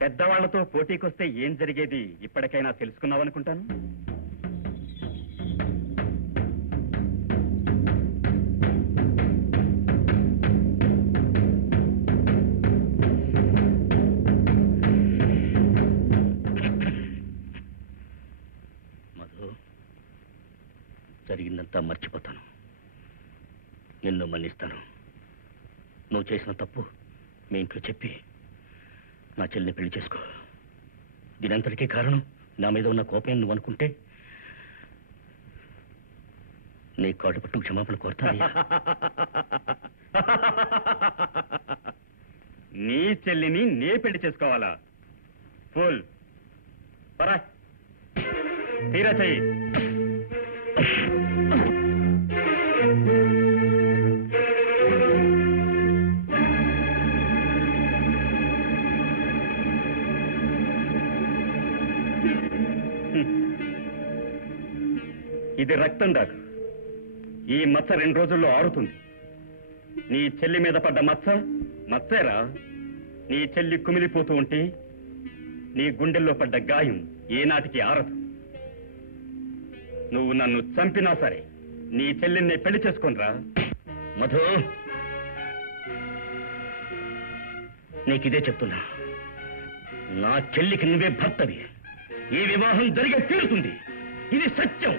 పెద్దవాళ్లతో పోటీకొస్తే ఏం జరిగేది ఇప్పటికైనా తెలుసుకున్నావనుకుంటాను. మధు, జరిగిందంతా మర్చిపోతాను. నిన్ను మన్నిస్తాను. నువ్వు చేసిన తప్పు మీ ఇంట్లో చెప్పి నా చెల్లిని పెళ్లి చేసుకో. దీనంతటికీ కారణం నా మీద ఉన్న కోపం నువ్వు అనుకుంటే నీ కాటు పట్టుకు క్షమాపణ కోరుతాను. నీ చెల్లిని నే పెళ్లి చేసుకోవాలా? ఫుల్ పరా తీరా చెయ్యి. ఇది రక్తం డాకు. ఈ మచ్చ 2 రోజుల్లో ఆరుతుంది. నీ చెల్లి మీద పడ్డ మచ్చేరా. నీ చెల్లి కుమిలిపోతూ ఉంటే నీ గుండెల్లో పడ్డ గాయం ఏనాటికి ఆరదు. నువ్వు నన్ను చంపినా సరే నీ చెల్లిని పెళ్లి చేసుకోనరా. మధు, నీకిదే చెప్తున్నా. నా చెల్లికి నువ్వే భర్తవి. ఈ వివాహం జరిగే తీరుతుంది. ఇది సత్యం.